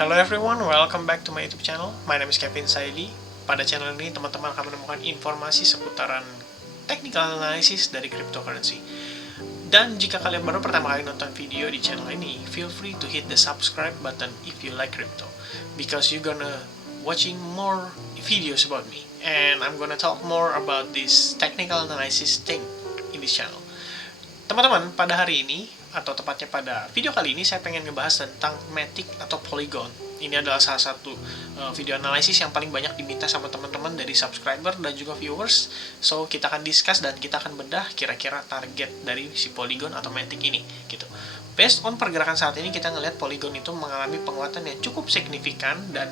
Hello everyone, welcome back to my YouTube channel. My name is Kevin Saidi. Pada channel ini teman-teman akan menemukan informasi seputaran technical analysis dari cryptocurrency. Dan jika kalian baru pertama kali nonton video di channel ini, feel free to hit the subscribe button if you like crypto, because you're gonna watching more videos about me, and I'm gonna talk more about this technical analysis thing in this channel. Teman-teman, pada hari ini, atau tepatnya pada video kali ini, saya pengen ngebahas tentang Matic atau Polygon. Ini adalah salah satu video analisis yang paling banyak diminta sama teman-teman dari subscriber dan juga viewers. So, kita akan discuss dan kita akan bedah kira-kira target dari si Polygon atau Matic ini, gitu. Based on pergerakan saat ini, kita ngelihat Polygon itu mengalami penguatan yang cukup signifikan dan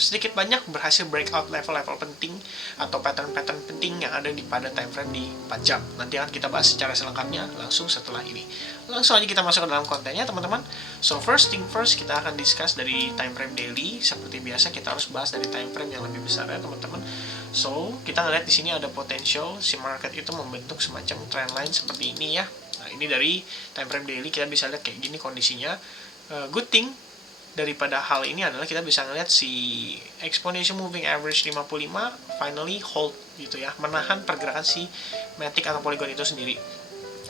sedikit banyak berhasil breakout level-level penting atau pattern-pattern penting yang ada pada time frame di 4 jam. Nanti akan kita bahas secara selengkapnya langsung setelah ini. Langsung aja kita masuk ke dalam kontennya, teman-teman. So first thing first, kita akan discuss dari time frame daily. Seperti biasa, kita harus bahas dari time frame yang lebih besar ya, teman-teman. So, kita ngeliat di sini ada potential si market itu membentuk semacam trendline seperti ini ya. Nah, ini dari time frame daily kita bisa lihat kayak gini kondisinya. Good thing daripada hal ini adalah kita bisa ngeliat si exponential moving average 55 finally hold gitu ya, menahan pergerakan si Matic atau Polygon itu sendiri.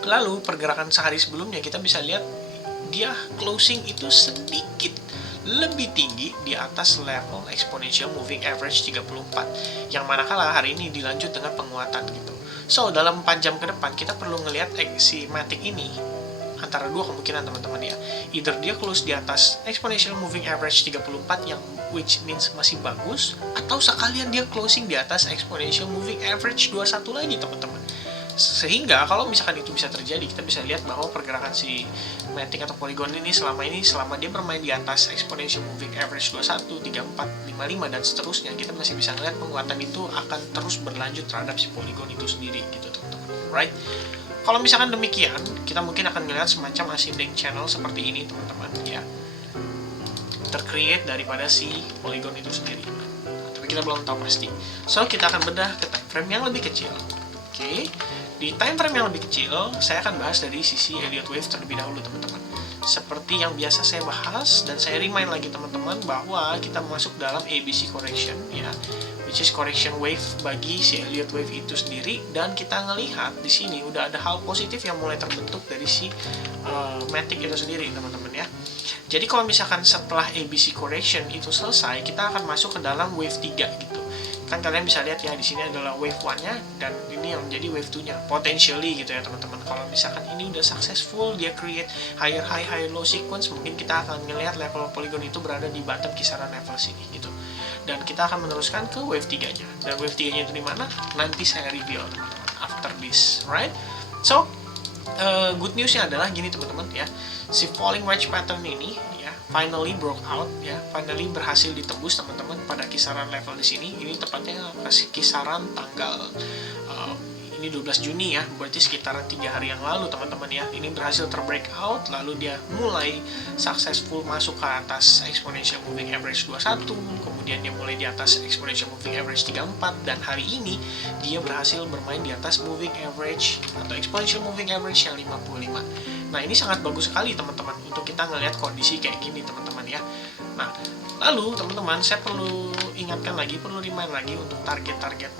Lalu pergerakan sehari sebelumnya kita bisa lihat dia closing itu sedikit lebih tinggi di atas level exponential moving average 34, yang manakala hari ini dilanjut dengan penguatan gitu. So dalam 4 jam ke depan kita perlu ngelihat si Matic ini antara dua kemungkinan, teman-teman ya. Either dia close di atas exponential moving average 34 yang which means masih bagus, atau sekalian dia closing di atas exponential moving average 21 lagi, teman-teman. Sehingga kalau misalkan itu bisa terjadi, kita bisa lihat bahwa pergerakan si Matic atau Polygon ini selama dia bermain di atas exponential moving average 21, 34, 55 dan seterusnya, kita masih bisa lihat penguatan itu akan terus berlanjut terhadap si Polygon itu sendiri gitu, teman-teman. Right? Kalau misalkan demikian, kita mungkin akan melihat semacam ascending channel seperti ini, teman-teman ya, tercreate daripada si Polygon itu sendiri. Tapi kita belum tahu pasti. So, kita akan bedah ke time frame yang lebih kecil. Oke. Di time frame yang lebih kecil, saya akan bahas dari sisi Elliott Wave terlebih dahulu, teman-teman. Seperti yang biasa saya bahas, dan saya remind lagi teman-teman bahwa kita masuk dalam ABC correction ya, which is correction wave bagi si Elliott Wave itu sendiri, dan kita ngelihat di sini udah ada hal positif yang mulai terbentuk dari si Matic itu sendiri, teman-teman ya. Jadi kalau misalkan setelah ABC correction itu selesai, kita akan masuk ke dalam wave 3 gitu. Kan kalian bisa lihat ya, di sini adalah wave 1-nya dan ini yang menjadi wave 2-nya potentially gitu ya, teman-teman. Kalau misalkan ini udah successful, dia create higher high higher low sequence, mungkin kita akan melihat level Polygon itu berada di bottom kisaran level sini gitu. Dan kita akan meneruskan ke wave 3-nya. Dan wave 3-nya itu di mana? Nanti saya reveal, teman-teman, after this, right? So, good newsnya adalah gini, teman-teman ya. Si falling wedge pattern ini ya finally broke out ya, finally berhasil ditembus, teman-teman, pada kisaran level di sini. Ini tepatnya kisaran tanggal ini 12 Juni ya, berarti sekitaran 3 hari yang lalu, teman-teman ya. Ini berhasil terbreakout, lalu dia mulai successful masuk ke atas exponential moving average 21, kemudian dia mulai di atas exponential moving average 34, dan hari ini dia berhasil bermain di atas moving average atau exponential moving average yang 55. Nah, ini sangat bagus sekali, teman-teman, untuk kita ngelihat kondisi kayak gini, teman-teman ya. Nah, lalu teman-teman, saya perlu ingatkan lagi, perlu remind lagi untuk target-target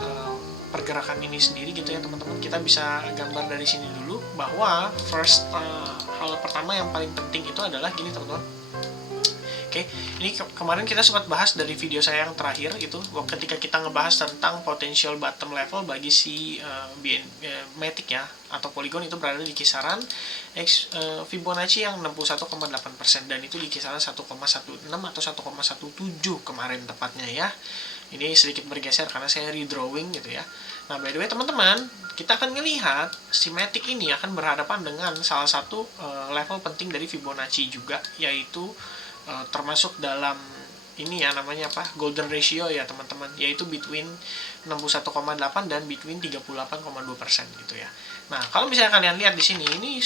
pergerakan ini sendiri gitu ya, teman-teman. Kita bisa gambar dari sini dulu bahwa hal pertama yang paling penting itu adalah gini, teman-teman. Oke, ini kemarin kita sempat bahas dari video saya yang terakhir itu, ketika kita ngebahas tentang potential bottom level bagi si Matic ya atau Polygon itu berada di kisaran Fibonacci yang 61,8%, dan itu di kisaran 1,16 atau 1,17 kemarin tepatnya ya. Ini sedikit bergeser karena saya redrawing gitu ya. Nah, by the way, teman-teman, kita akan melihat si Matic ini akan berhadapan dengan salah satu level penting dari Fibonacci juga, yaitu termasuk dalam ini ya, namanya apa, golden ratio ya, teman-teman, yaitu between 61,8 dan between 38,2% gitu ya. Nah, kalau misalnya kalian lihat di sini, ini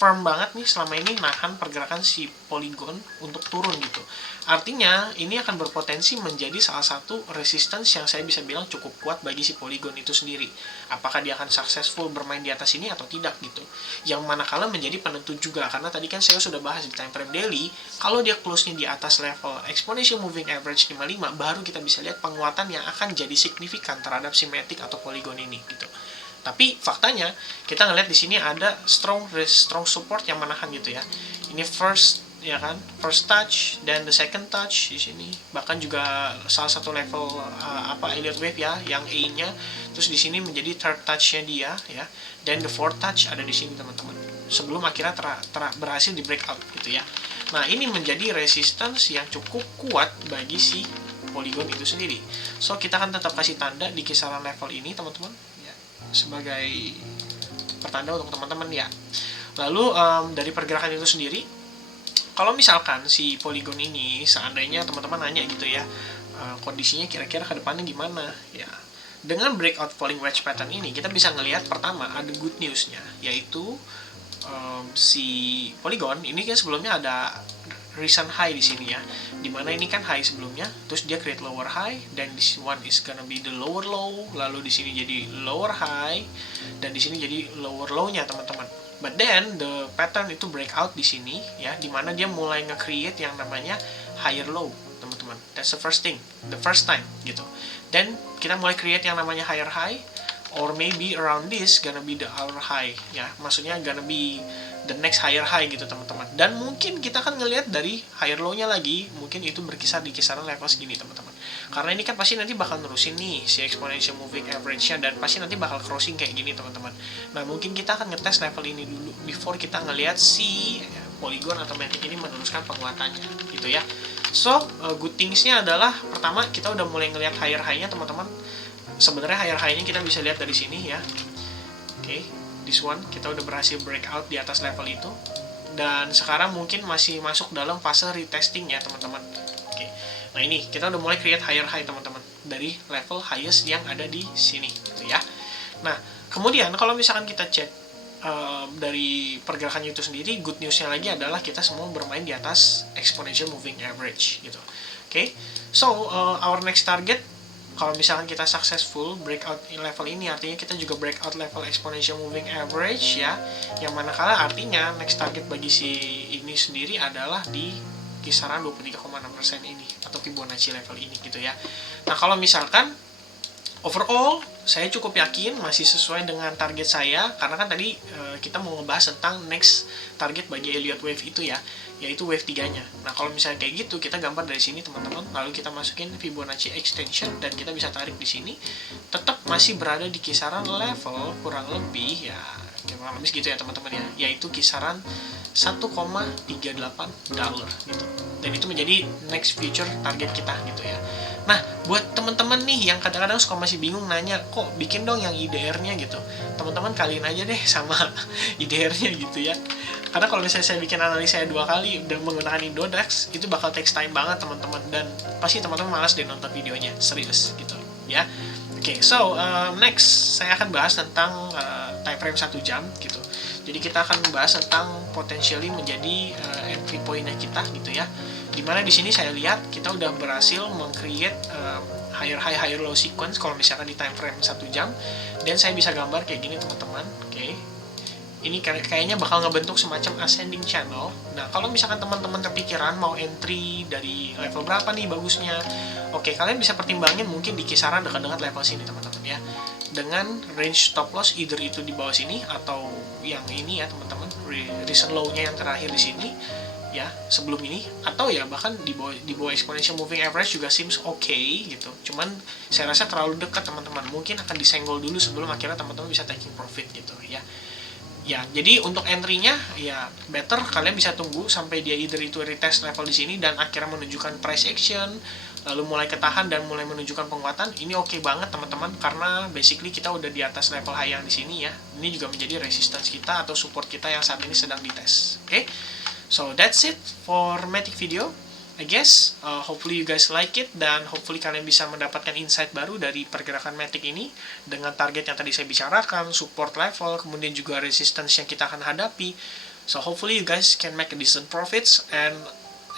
firm banget nih selama ini nahan pergerakan si Polygon untuk turun gitu. Artinya, ini akan berpotensi menjadi salah satu resistance yang saya bisa bilang cukup kuat bagi si Polygon itu sendiri. Apakah dia akan successful bermain di atas ini atau tidak gitu. Yang manakala menjadi penentu juga, karena tadi kan saya sudah bahas di time frame daily, kalau dia close-nya di atas level exponential moving average 55, baru kita bisa lihat penguatan yang akan jadi signifikan terhadap si Matic atau Polygon ini gitu. Tapi faktanya kita ngeliat di sini ada strong support yang menahan gitu ya. Ini first ya kan, first touch dan the second touch di sini. Bahkan juga salah satu level Elliott wave ya, yang A-nya. Terus di sini menjadi third touch-nya dia ya. Dan the fourth touch ada di sini teman-teman. Sebelum akhirnya berhasil di breakout gitu ya. Nah, ini menjadi resistance yang cukup kuat bagi si Polygon itu sendiri. So, kita akan tetap kasih tanda di kisaran level ini teman-teman sebagai pertanda untuk teman-teman ya. Lalu dari pergerakan itu sendiri, kalau misalkan si Polygon ini seandainya teman-teman nanya gitu ya, kondisinya kira-kira ke depannya gimana ya, dengan breakout falling wedge pattern ini kita bisa ngelihat pertama ada good newsnya, yaitu si Polygon ini kan sebelumnya ada recent high di sini ya, dimana ini kan high sebelumnya, terus dia create lower high, dan this one is gonna be the lower low, lalu di sini jadi lower high, dan di sini jadi lower low-nya teman-teman. But then the pattern itu breakout di sini ya, dimana dia mulai nge-create yang namanya higher low teman-teman. That's the first thing, the first time gitu. Dan kita mulai create yang namanya higher high, or maybe around this gonna be the hour high ya, maksudnya gonna be the next higher high gitu teman-teman. Dan mungkin kita akan ngelihat dari higher low-nya lagi, mungkin itu berkisar di kisaran level segini teman-teman. Karena ini kan pasti nanti bakal nerusin nih si exponential moving average-nya, dan pasti nanti bakal crossing kayak gini teman-teman. Nah, mungkin kita akan ngetes level ini dulu before kita ngelihat si Polygon atau Matic ini meneruskan penguatannya gitu ya. So, good things-nya adalah pertama kita udah mulai ngelihat higher high-nya teman-teman. Sebenarnya higher high-nya kita bisa lihat dari sini ya. Oke. This one kita udah berhasil breakout di atas level itu, dan sekarang mungkin masih masuk dalam fase retesting ya teman-teman. Oke, nah ini kita udah mulai create higher high teman-teman dari level highest yang ada di sini gitu ya. Nah, kemudian kalau misalkan kita cek dari pergerakannya itu sendiri, good newsnya lagi adalah kita semua bermain di atas exponential moving average gitu. Oke, so our next target, kalau misalkan kita successful breakout level ini, artinya kita juga breakout level exponential moving average ya, yang manakala artinya next target bagi si ini sendiri adalah di kisaran 23,6% ini atau Fibonacci level ini gitu ya. Nah, kalau misalkan overall saya cukup yakin masih sesuai dengan target saya, karena kan tadi kita mau ngebahas tentang next target bagi Elliott wave itu ya, yaitu wave 3-nya. Nah, kalau misalnya kayak gitu, kita gambar dari sini teman-teman, lalu kita masukin Fibonacci extension, dan kita bisa tarik di sini, tetap masih berada di kisaran level kurang lebih ya, kurang lebih segitu ya teman-teman ya, yaitu kisaran $1,38 gitu. Dan itu menjadi next future target kita gitu ya. Nah, buat teman-teman nih yang kadang-kadang suka masih bingung nanya, kok bikin dong yang IDR-nya gitu. Teman-teman kaliin aja deh sama IDR-nya gitu ya. Karena kalau misalnya saya bikin analisa 2 kali dan menggunakan Indodax, itu bakal takes time banget teman-teman, dan pasti teman-teman malas deh nonton videonya, serius gitu ya. Oke, so next saya akan bahas tentang time frame 1 jam gitu. Jadi kita akan membahas tentang potentially menjadi entry point-nya kita gitu ya. Dimana di sini saya lihat kita udah berhasil meng-create higher high higher low sequence kalau misalkan di time frame 1 jam, dan saya bisa gambar kayak gini teman-teman. Oke. Ini kayaknya bakal ngebentuk semacam ascending channel. Nah, kalau misalkan teman-teman kepikiran mau entry dari level berapa nih bagusnya, oke, kalian bisa pertimbangin mungkin di kisaran dekat-dekat level sini teman-teman ya, dengan range stop loss either itu di bawah sini atau yang ini ya teman-teman, recent low-nya yang terakhir di sini ya, sebelum ini, atau ya bahkan di bawah exponential moving average juga seems okay gitu. Cuman saya rasa terlalu dekat teman-teman, mungkin akan disenggol dulu sebelum akhirnya teman-teman bisa taking profit gitu ya. Ya, jadi untuk entry-nya ya better kalian bisa tunggu sampai dia either itu retest level di sini dan akhirnya menunjukkan price action, lalu mulai ketahan dan mulai menunjukkan penguatan. Ini oke banget teman-teman, karena basically kita udah di atas level high yang di sini ya. Ini juga menjadi resistance kita atau support kita yang saat ini sedang dites. Oke. So that's it for Matic video. I guess hopefully you guys like it, dan hopefully kalian bisa mendapatkan insight baru dari pergerakan Matic ini dengan target yang tadi saya bicarakan, support level, kemudian juga resistance yang kita akan hadapi. So hopefully you guys can make a decent profits, and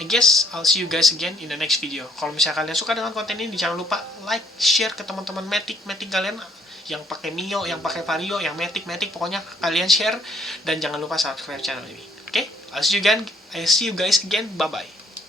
I guess I'll see you guys again in the next video. Kalau misalnya kalian suka dengan konten ini, jangan lupa like, share ke teman-teman Matic kalian yang pakai Mio, yang pakai Vario, yang Matic, pokoknya kalian share, dan jangan lupa subscribe channel ini. Oke, I'll see you guys again. Bye bye.